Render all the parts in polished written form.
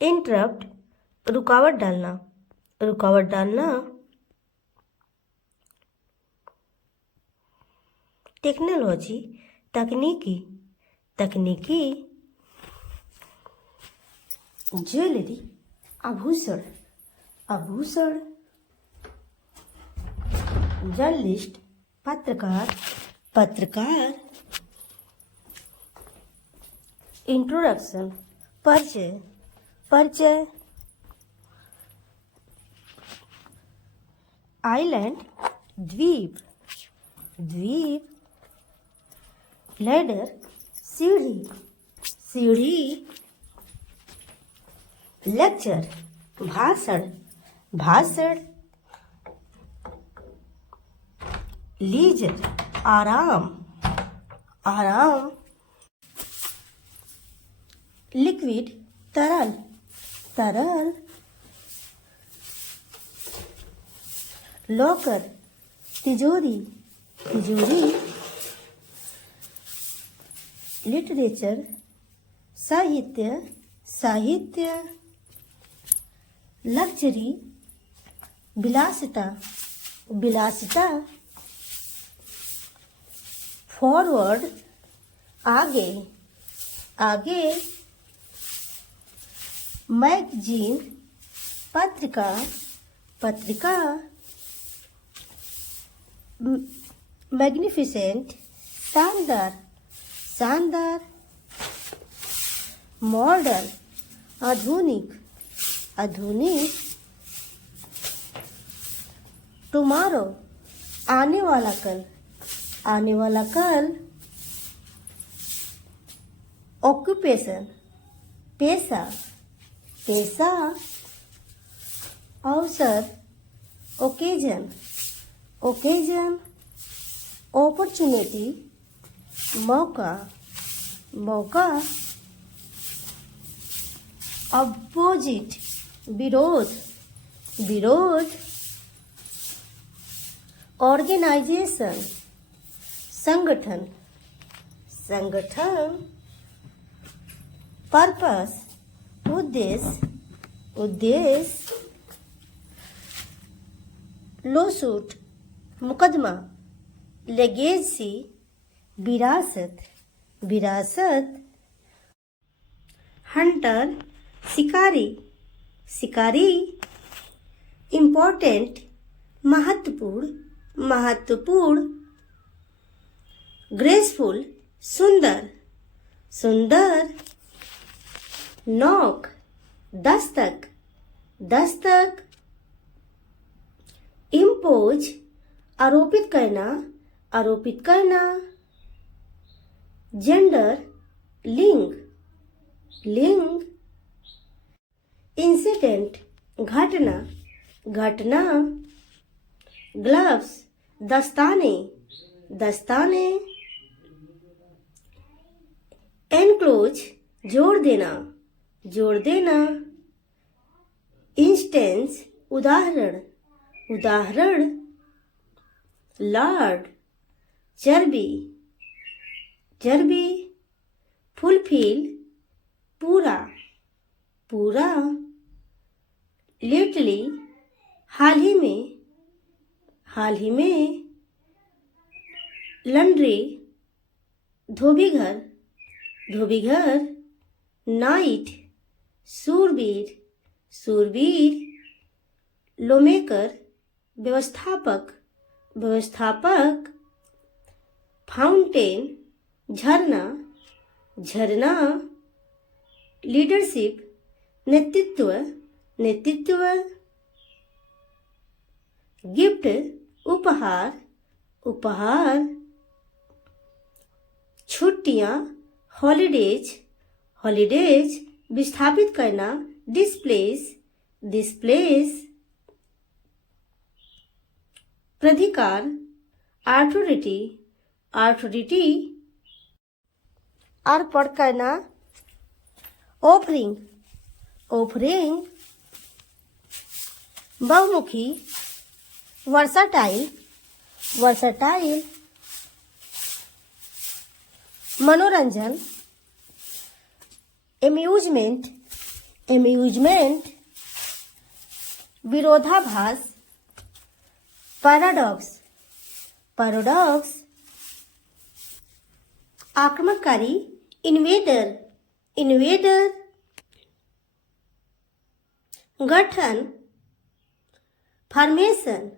Interrupt, रुकावट डालना, रुकावट डालना। टेक्नोलॉजी, तकनीकी, तकनीकी। ज्वेलरी, आभूषण, आभूषण। जर्नलिस्ट, पत्रकार, पत्रकार। इंट्रोडक्शन, परिचय, परिचय। आइलैंड, द्वीप, द्वीप। लैडर, सीढ़ी, सीढ़ी। लेक्चर, भाषण, भाषण। लीजर, आराम, आराम। लिक्विड, तरल, तरल। लॉकर, तिजोरी, तिजोरी। लिटरेचर, साहित्य, साहित्य। लग्जरी, विलासिता, विलासिता। फॉरवर्ड, आगे, आगे। मैगजीन, पत्रिका, पत्रिका। मैग्निफिसेंट, शानदार, शानदार। मॉडर्न, आधुनिक, आधुनिक। टुमारो, आने वाला कल, आने वाला कल। ऑक्यूपेशन, पेशा, पेशा। अवसर, ओकेजन, ओकेजन। अपॉर्चुनिटी, मौका, मौका। अपोजिट, विरोध, विरोध। ऑर्गेनाइजेशन, संगठन, संगठन। पर्पस, उद्देश्य, उद्देश्य। लॉसूट, मुकदमा। लेगेसी, विरासत, विरासत। हंटर, शिकारी, शिकारी। इम्पोर्टेंट, महत्वपूर्ण, महत्वपूर्ण। ग्रेसफुल, सुंदर, सुंदर। नॉक, दस्तक, दस्तक। इम्पोज, आरोपित करना, आरोपित करना। जेंडर, लिंग, लिंग। इंसिडेंट, घटना, घटना। ग्लव्स, दस्ताने, दस्ताने। एनक्लोज, जोड़ देना, जोड़ देना। इंस्टेंस, उदाहरण, उदाहरण। लार्ड, चर्बी, चर्बी। फुलफिल, पूरा, पूरा। लेटली, हाल ही में, हाल ही में। लंड्री, धोबीघर, धोबीघर। नाइट, सूरबीर, सूरबीर। लोमेकर, व्यवस्थापक, व्यवस्थापक। फाउंटेन, झरना, झरना। लीडरशिप, नेतृत्व, नेतृत्व। गिफ्ट, उपहार, उपहार। छुट्टियां, हॉलीडेज, हॉलीडेज। विस्थापित करना, डिस्प्लेस, डिस्प्लेस। प्राधिकार, अथॉरिटी, अथॉरिटी। अर्पण करना, ऑफरिंग, ऑफरिंग। बहुमुखी, versatile, versatile, मनोरंजन, amusement, amusement, विरोधाभास, paradox, paradox, आक्रमणकारी, invader, invader, गठन, फॉर्मेशन,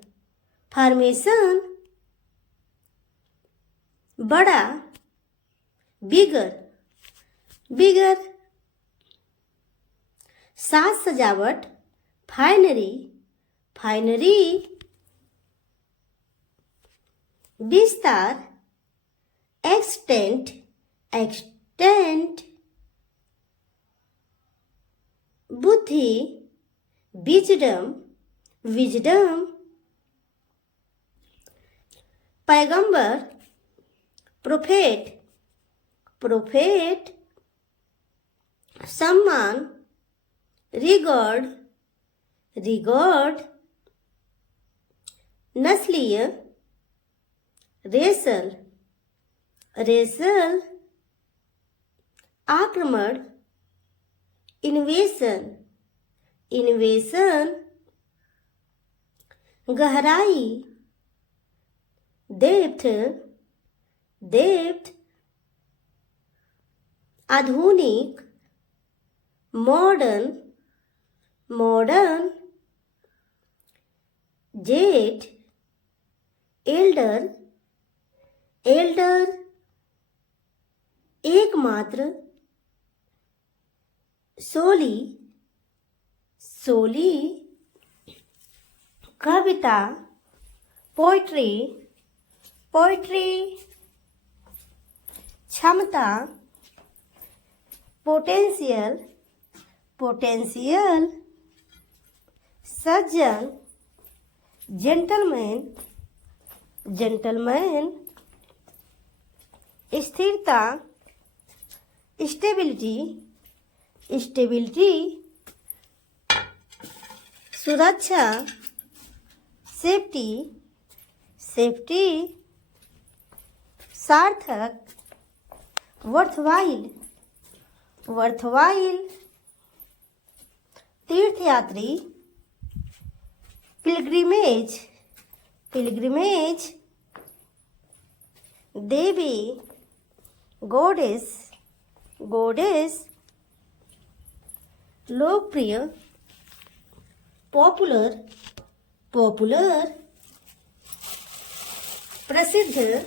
फॉर्मेशन, बड़ा, बिगर, बिगर, साज सजावट, फाइनरी, फाइनरी, विस्तार, एक्सटेंट, एक्सटेंट, बुद्धि, विजडम, विजडम, पैगंबर, प्रोफेट, प्रोफेट, सम्मान, रिगॉर्ड, रिगॉर्ड, नस्लीय, रेसल, रेसल, आक्रमण, इन्वेशन, इन्वेशन, गहराई, डेप्थ, डेप्थ, आधुनिक, मॉडर्न, मॉडर्न, जेठ, एल्डर, एल्डर, एकमात्र, सोली, सोली, कविता, पोइट्री, पोइट्री, क्षमता, पोटेंशियल, पोटेंशियल, सज्जन, जेंटलमैन, जेंटलमैन, स्थिरता, स्टेबिलिटी, स्टेबिलिटी, सुरक्षा, सेफ्टी, सेफ्टी, सार्थक, वर्थवाइल, वर्थवाइल, तीर्थयात्री, पिलग्रिमेज, पिलग्रिमेज, देवी, गॉडेस, गॉडेस, लोकप्रिय, पॉपुलर, पॉपुलर, प्रसिद्ध,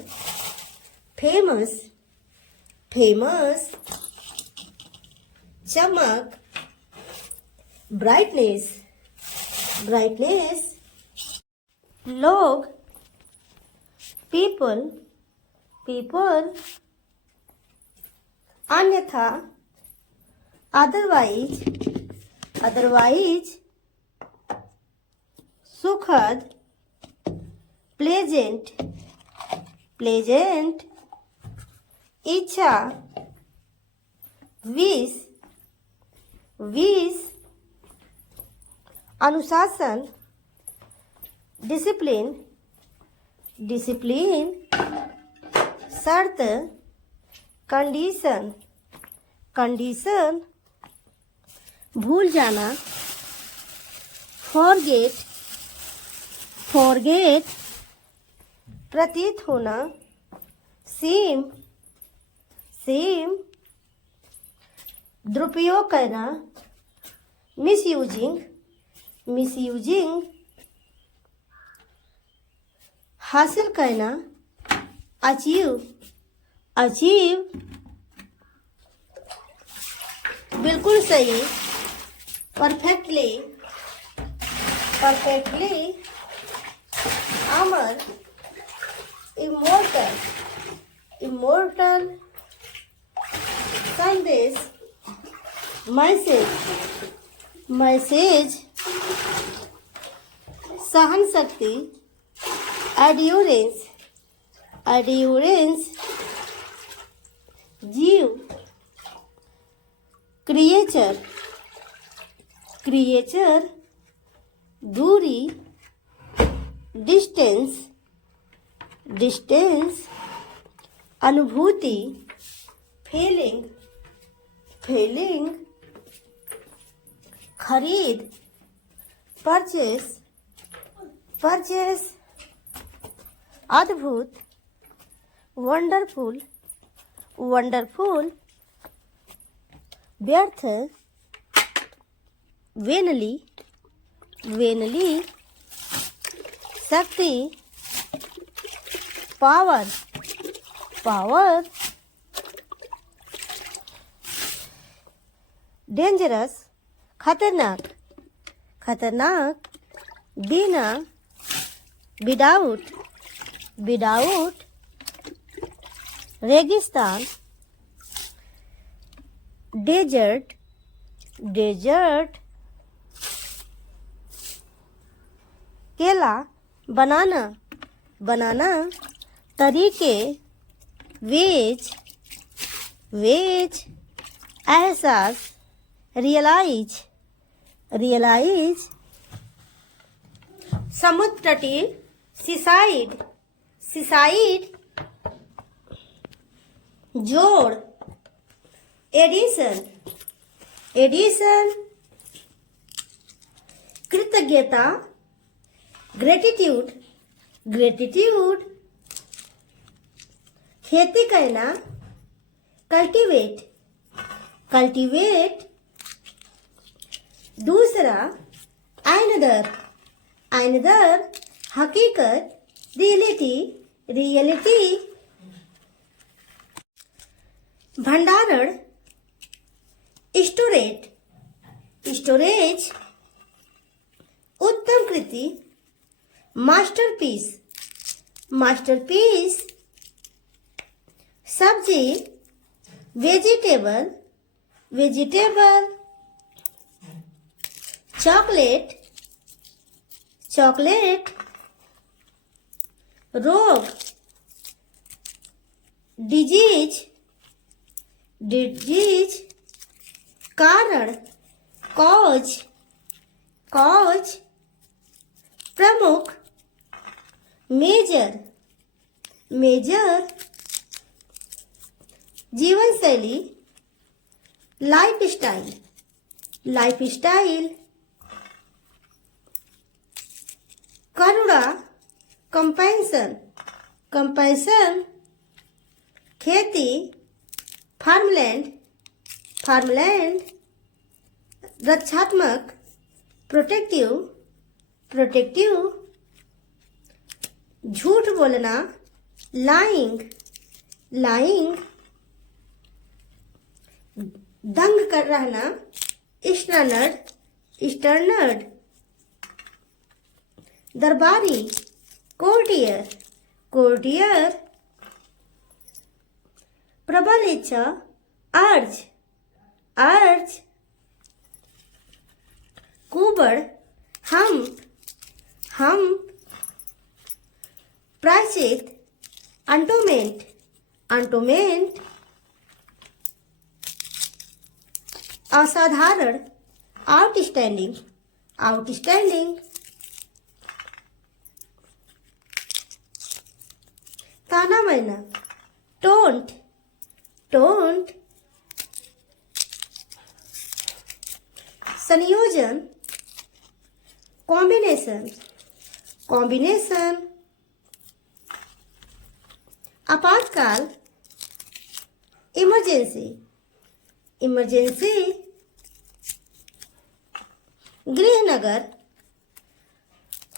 फेमस, फेमस, चमक, ब्राइटनेस, ब्राइटनेस, लोग, पीपल, पीपल, अन्यथा, अदरवाइज, अदरवाइज, सुखद, प्लेजेंट, प्लेजेंट, इच्छा, विश, विश, अनुशासन, डिसिप्लिन, डिसिप्लिन, शर्त, कंडीशन, कंडीशन, भूल जाना, फॉरगेट, फॉरगेट, प्रतीत होना, सीम, सीम, दुरुपयोग करना, मिसयूजिंग, मिसयूजिंग, हासिल करना, अचीव, अचीव, बिल्कुल सही, परफेक्टली, परफेक्टली, अमर, इमोर्टल, इमोर्टल, संदेश, मैसेज, मैसेज, सहन शक्ति, एड्योरेंस, एड्योरेंस, जीव, क्रिएचर, क्रिएचर, दूरी, डिस्टेंस डिस्टेंस, अनुभूति फीलिंग फीलिंग, खरीद परचेस परचेस, अद्भुत वंडरफुल वंडरफुल, व्यर्थ वेनली वेनली, शक्ति पावर पावर, डेंजरस खतरनाक खतरनाक, बिना विदाउट विदाउट, रेगिस्तान डेजर्ट डेजर्ट, केला बनाना बनाना, तरीके वेज वेज, एहसास रियलाइज रियलाइज, समुद्र तटीय सीसाइड सीसाइड, जोड़ एडिशन एडिशन, कृतज्ञता ग्रेटिट्यूड ग्रेटिट्यूड, खेती करना कल्टीवेट कल्टीवेट, दूसरा अनदर अनदर, हकीकत रियलिटी रियलिटी, भंडारण स्टोरेज स्टोरेज, उत्तम कृति मास्टरपीस मास्टरपीस, सब्जी वेजिटेबल वेजिटेबल, चॉकलेट चॉकलेट, रोग डिजीज डिजीज, कारण कॉज कॉज, प्रमुख मेजर मेजर, जीवन शैली लाइफस्टाइल लाइफस्टाइल, करुणा कंपेंशन कंपेंशन, खेती फार्मलैंड फार्मलैंड, रक्षात्मक प्रोटेक्टिव प्रोटेक्टिव, झूठ बोलना लाइंग लाइंग, दंग कर रहना स्टर्नर्ड स्टर्नर्ड, दरबारी कोर्टियर कोर्टियर, प्रबल इच्छा अर्ज अर्ज, कुबड़ हम, प्रायश्चित अंटोमेंट अंटोमेंट, असाधारण आउटस्टैंडिंग आउटस्टैंडिंग, ताना मैना टोंट टोंट, संयोजन कॉम्बिनेशन कॉम्बिनेशन, आपातकाल इमरजेंसी इमरजेंसी, गृहनगर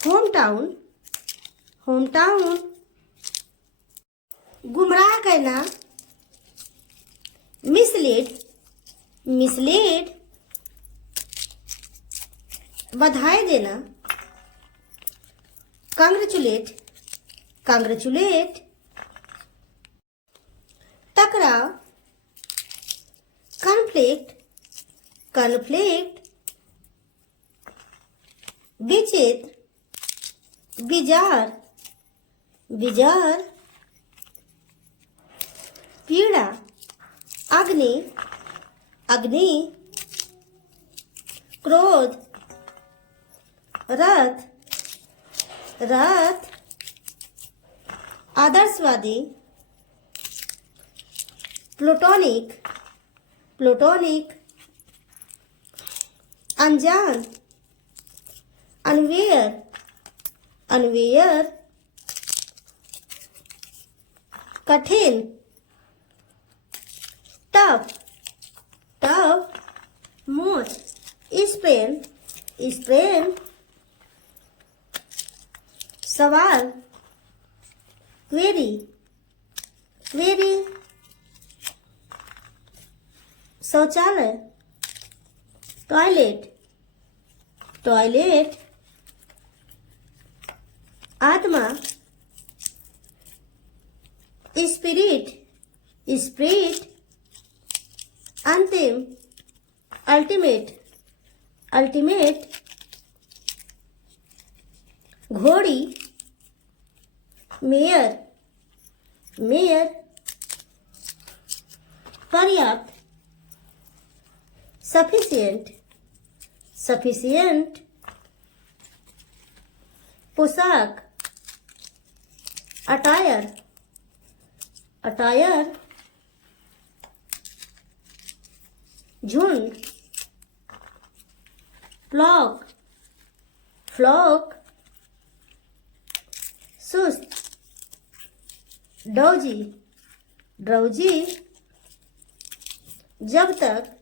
होम टाउन, गुमराह करना मिसलीड, बधाई देना कांग्रेचुलेट, टकराव कन्फ्लिक्ट, विचित्र विजार, पीड़ा अग्नि, क्रोध रथ, रथ आदर्शवादी प्लूटोनिक प्लूटोनिक अनजान अनवेयर अनवेयर कठिन टफ टफ मोच स्पेन स्पेन सवाल क्वेरी क्वेरी शौचालय टॉयलेट टॉयलेट आत्मा स्पिरिट स्पिरिट अंतिम अल्टीमेट अल्टीमेट घोड़ी मेयर मेयर पर्याप्त सफिशिएंट सफिशिएंट पोशाक अटायर अटायर झुंड फ्लॉक फ्लॉक सुस्त ड्राउजी ड्राउजी जब तक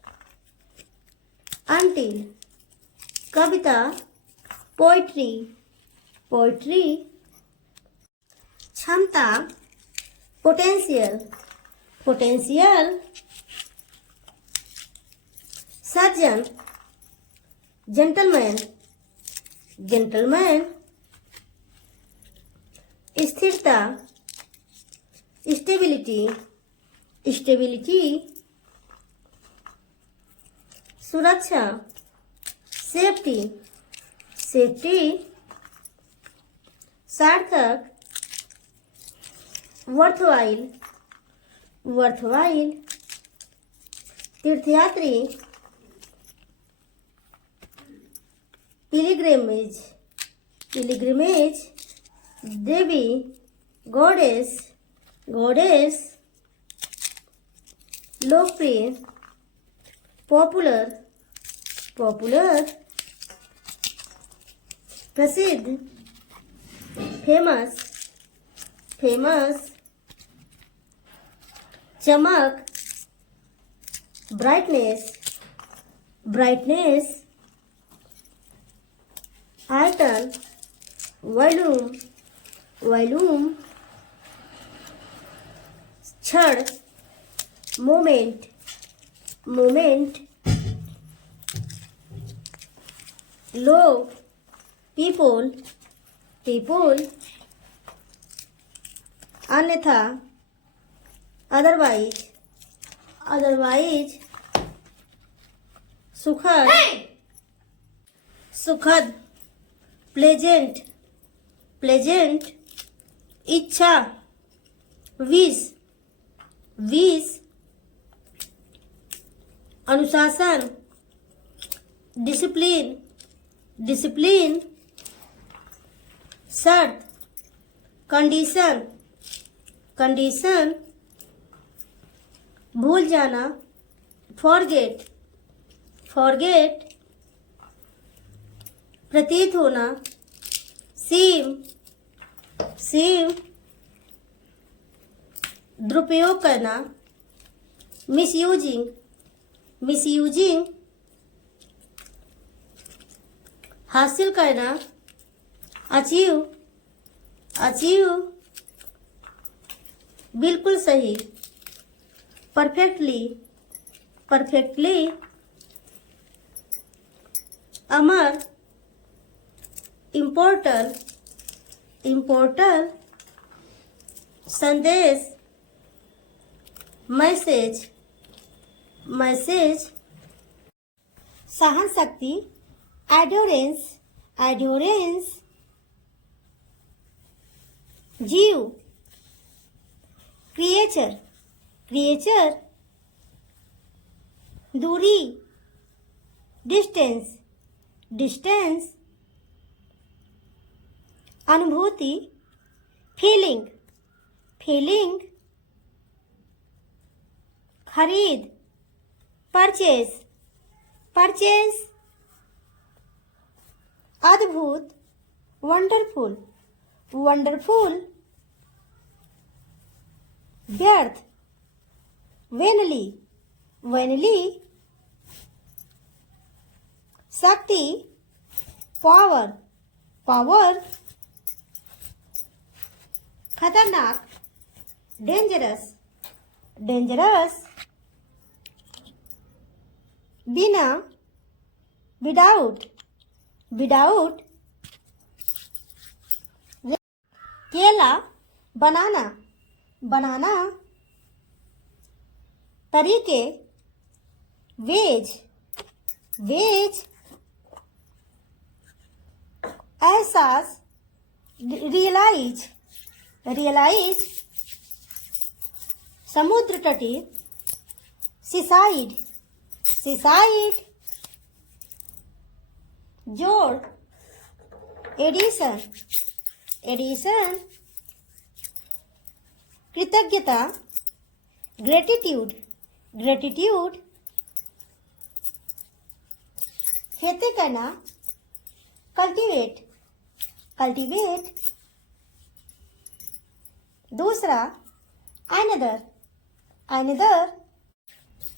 अनटिल कविता पोइट्री पोइट्री क्षमता पोटेंशियल पोटेंशियल सज्जन जेंटलमैन जेंटलमैन स्थिरता स्टेबिलिटी स्टेबिलिटी सुरक्षा सेफ्टी सेफ्टी सार्थक वर्थवाइल वर्थवाइल तीर्थयात्री पिलिग्रिमेज पिलिग्रिमेज देवी गॉडेस गॉडेस लोकप्रिय पॉपुलर पॉपुलर प्रसिद्ध फेमस फेमस चमक ब्राइटनेस ब्राइटनेस आयतन वॉल्यूम वॉल्यूम क्षण मोमेंट मोमेंट लोग पीपल पीपल अन्यथा अदरवाइज अदरवाइज सुखद सुखद प्लेजेंट प्लेजेंट इच्छा विश विश अनुशासन डिसिप्लिन डिसिप्लिन शर्त कंडीशन कंडीशन भूल जाना फॉरगेट फॉरगेट प्रतीत होना सीम सीम दुरुपयोग करना मिसयूजिंग मिसयूजिंग हासिल करना अचीव अचीव बिल्कुल सही परफेक्टली परफेक्टली अमर इम्पोर्टल इम्पोर्टल संदेश मैसेज मैसेज सहन शक्ति एडोरेंस एडोरेंस जीव क्रिएचर क्रिएचर दूरी डिस्टेंस डिस्टेंस अनुभूति, फीलिंग, फीलिंग, खरीद, परचेज, परचेज, अद्भुत, वंडरफुल, वंडरफुल, व्यर्थ, वेनली, वेनली, शक्ति, पावर, पावर, खतरनाक, डेंजरस, डेंजरस, बिना, विदाउट, विदाउट, केला, बनाना, बनाना, तरीके, वेज, वेज, एहसास, रियलाइज, रियलाइज, समुद्र तटीय, सीसाइड, सीसाइड, जोड़, एडिशन, एडिशन, कृतज्ञता, ग्रेटिट्यूड, ग्रेटिट्यूड, खेती करना, कल्टीवेट, कल्टीवेट, दूसरा, अनदर, अनदर,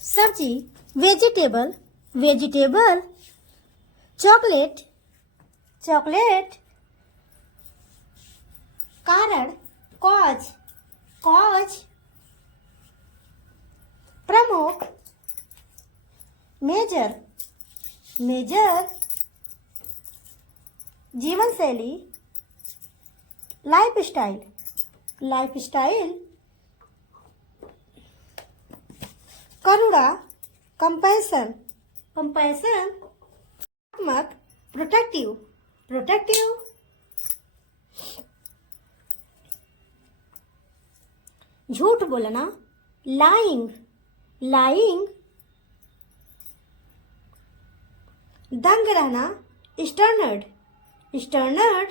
सब्जी, वेजिटेबल, वेजिटेबल, चॉकलेट, चॉकलेट, कारण, कॉज, कॉज, प्रमुख, मेजर, मेजर, जीवन शैली, लाइफ स्टाइल, लाइफ स्टाइल, करुणा, कंपैशन, कंपैशन, प्रोटेक्टिव, प्रोटेक्टिव, झूठ बोलना, लाइंग, लाइंग, दंग रहना, स्टर्नर्ड, स्टर्नर्ड,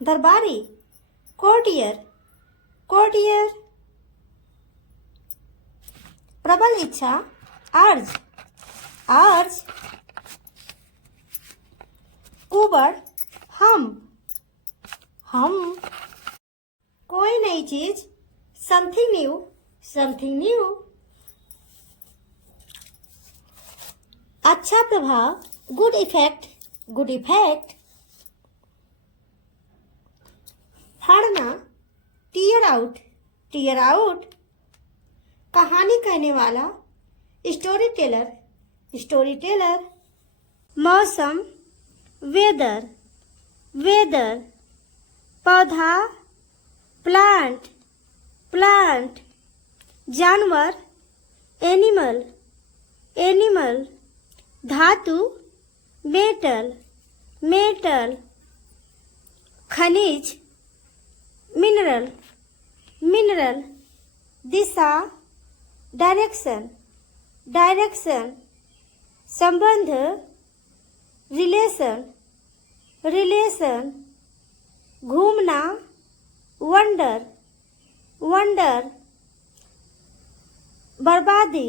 दरबारी, कोर्टियर, कोर्टियर, प्रबल इच्छा, अर्ज, अर्ज, कुबड़, हम, कोई नई चीज, समथिंग न्यू, समथिंग न्यू, अच्छा प्रभाव, गुड इफेक्ट, गुड इफेक्ट, फाड़ना, टीयर आउट, टीयर आउट, कहानी कहने वाला, स्टोरी टेलर, स्टोरी टेलर, मौसम, वेदर, वेदर, पौधा, प्लांट, प्लांट, जानवर, एनिमल, एनिमल, धातु, मेटल, मेटल, खनिज, मिनरल, मिनरल, दिशा, डायरेक्शन, डायरेक्शन, संबंध, रिलेशन, रिलेशन, घूमना, वंडर, वंडर, बर्बादी,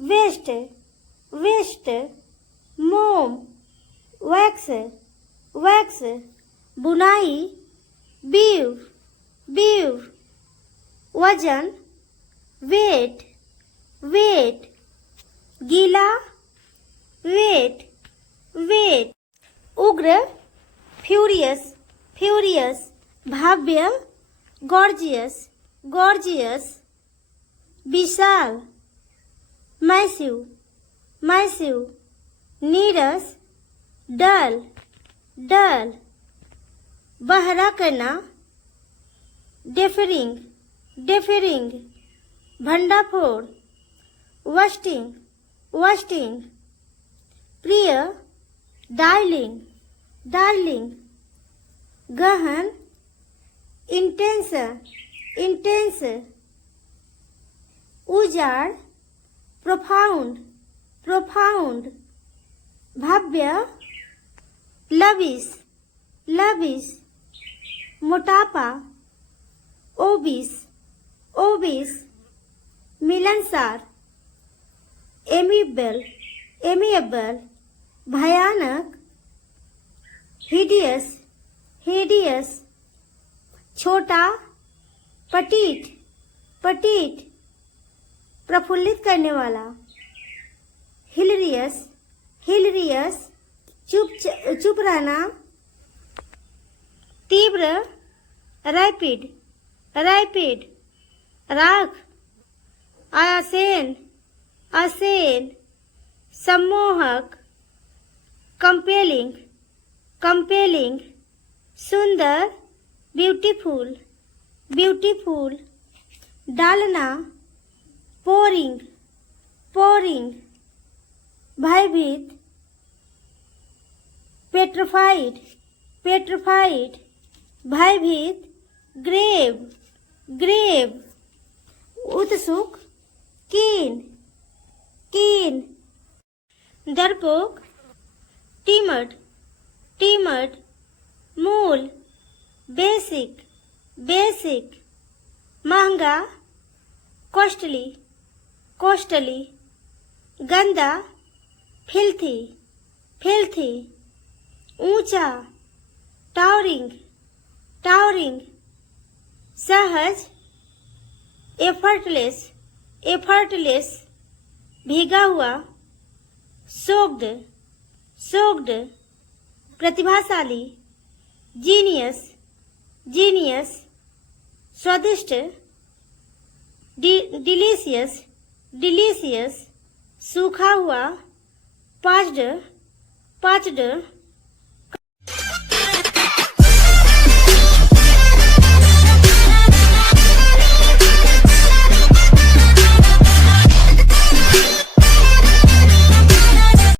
वेस्ट, वेस्ट, मोम, वैक्स, वैक्स, बुनाई, बीव, बीव, वजन, वेट, वेट, गीला, वेट, वेट, उग्र, फ्यूरियस, फ्यूरियस, भव्य, गॉर्जियस, गॉर्जियस, विशाल, मैसिव, मैसिव, नीरस, डल, डल, बहरा करना, डेफरिंग, डेफरिंग, भंडाफोड़, वस्टिंग, वस्टिंग, प्रिय, डार्लिंग, डार्लिंग, गहन, इंटेंस, इंटेंस, उजाड़, प्रोफाउंड, प्रोफाउंड, भव्य, लविश लविश, मोटापा ओबिस ओबिस, मिलनसार एमिएबल एमिएबल, भयानक हिडियस हिडियस, छोटा पटीट पटीट, प्रफुल्लित करने वाला हिलरियस हिलरियस, चुप रहना, तीव्र रैपिड रैपिड, राख आयासेन आसेन, सम्मोहक कंपेलिंग कंपेलिंग, सुंदर ब्यूटीफुल ब्यूटीफुल, डालना पोरिंग पोरिंग, भयभीत पेट्रिफाइड पेट्रिफाइड, भयभीत ग्रेव ग्रेव, उत्सुक कीन कीन, डरपोक टीमड टीमड, मूल बेसिक बेसिक, महंगा कॉस्टली कॉस्टली, गंदा फिल्थी फिल्थी, ऊंचा टावरिंग टावरिंग, सहज एफर्टलेस एफर्टलेस, भीगा हुआ सोक्ड सोक्ड, प्रतिभाशाली जीनियस जीनियस, स्वादिष्ट डिलीशियस डिलीशियस, सूखा हुआ पाच्ड पाच्ड,